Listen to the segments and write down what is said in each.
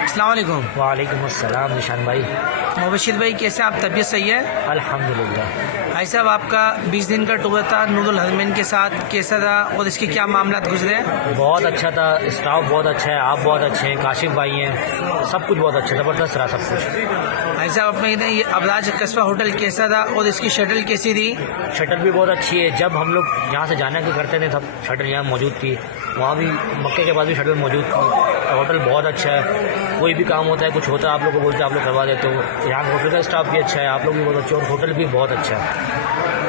अस्सलाम वालेकुम। वालेकुम अस्सलाम निशान भाई। मुबशिर भाई कैसे आप, तबीयत सही है? अल्हम्दुलिल्लाह। भाई साहब आपका 20 दिन का टूर था नूरुल हरमैन के साथ, कैसा था और इसके क्या मामला गुजरे? बहुत अच्छा था, स्टाफ बहुत अच्छा है, आप बहुत अच्छे हैं, काशिफ भाई हैं, सब कुछ बहुत अच्छा, ज़बरदस्त रहा सब कुछ। भाई साहब अपने इधर ये अबराज कस्बा होटल कैसा था और इसकी शटल कैसी थी? शटल भी बहुत अच्छी है, जब हम लोग यहाँ से जाने के करते थे तब शटल यहाँ मौजूद थी, वहाँ भी मक्के के पास भी शटल मौजूद थी। होटल बहुत अच्छा है, कोई भी काम होता है, कुछ होता है, आप लोग को बोलते हैं, आप लोग करवा देते हो। यहाँ का होटल का स्टाफ भी अच्छा है, आप लोग भी बहुत अच्छे, और होटल भी बहुत अच्छा है।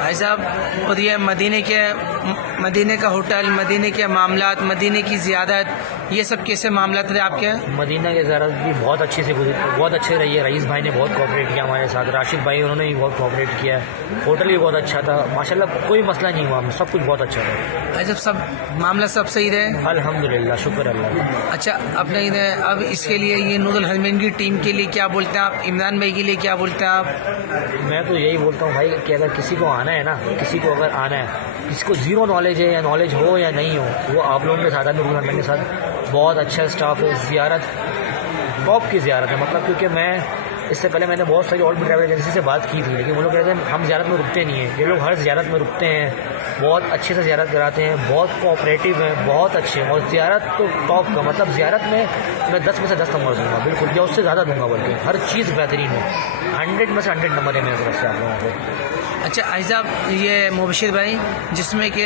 भाई साहब और ये मदीने का होटल, मदीने के मामलात, मदीने की ज़ियादत, ये सब कैसे मामलात थे आपके? मदीना की ज़्यारत भी बहुत अच्छे से गुजरी, बहुत अच्छे रही है। रईस भाई ने बहुत कोऑपरेट किया हमारे साथ, राशिद भाई उन्होंने भी बहुत कोऑपरेट किया है। होटल भी बहुत अच्छा था, माशाल्लाह कोई मसला नहीं हुआ, सब कुछ बहुत अच्छा था। भाई साहब सब मामला सब सही रहे? अल्हम्दुलिल्लाह, शुक्र अल्लाह का। अच्छा अपने इधर अब इसके लिए ये नूरुल हरमैन की टीम के लिए क्या बोलते हैं आप, इमरान भाई के लिए क्या बोलते हैं आप? मैं तो यही बोलता हूँ भाई कि अगर किसी को आना है ना, किसी को अगर आना है, किसी को ज़ीरो नॉलेज है या नॉलेज हो या नहीं हो, वो आप लोगों के साथ है। नूरुल हरमैन के साथ बहुत अच्छा स्टाफ है, ज़ियारत टॉप की ज़ियारत है, मतलब क्योंकि मैं इससे पहले मैंने बहुत सारी और भी ट्रैवल एजेंसी से बात की थी, लेकिन वो लोग कहते हैं हम ज़ियारत में रुकते नहीं हैं। ये लोग हर ज़ियारत में रुकते हैं, बहुत अच्छे से ज़ियारत कराते हैं, बहुत कोऑपरेटिव हैं, बहुत अच्छे हैं, और ज़ियारत तो टॉप का, मतलब ज़ियारत में मैं 10 में से 10 नंबर दूंगा, बिल्कुल, या उससे ज़्यादा दूंगा, बल्कि हर चीज़ बेहतरीन है। 100 में से 100 नंबर है मेरी तरफ से आप लोगों को। अच्छा भाई साहब ये मुबशिर भाई, जिसमें कि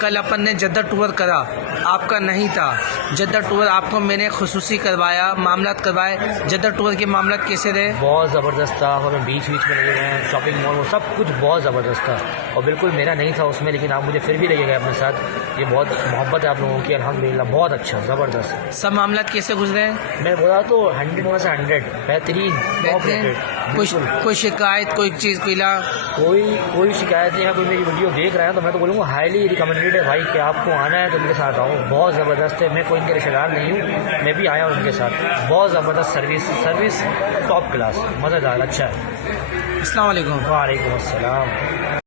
कल अपन ने जद्दा टूर करा, आपका नहीं था जद्दा टूर, आपको मैंने खुसूसी करवाया, मामलात करवाए, जद्दा टूर के मामलात कैसे रहे? बहुत ज़बरदस्त था, हमें बीच में ले गए, शॉपिंग मॉल, सब कुछ बहुत ज़बरदस्त था, और बिल्कुल मेरा नहीं था उसमें, लेकिन आप मुझे फिर भी ले गए अपने साथ। ये बहुत मोहब्बत है आप लोगों की, अल्हम्दुलिल्लाह, बहुत अच्छा, ज़बरदस्त। सब मामलात कैसे गुजरे? मैं बोला तो 100 में से 100 बेहतरीन, कोई शिकायत, कोई चीज़ पीला? कोई शिकायत नहीं है। कोई मेरी वीडियो देख रहा है तो मैं तो बोलूँगा हाईली रिकमेंडेड है भाई, कि आपको आना है तो इनके साथ आओ, बहुत ज़बरदस्त है। मैं कोई इनके रिश्तेदार नहीं हूँ, मैं भी आया हूँ इनके साथ, बहुत ज़बरदस्त सर्विस टॉप क्लास, मज़ेदार, अच्छा है। अस्सलाम वालेकुम। वालेकुम अस्सलाम।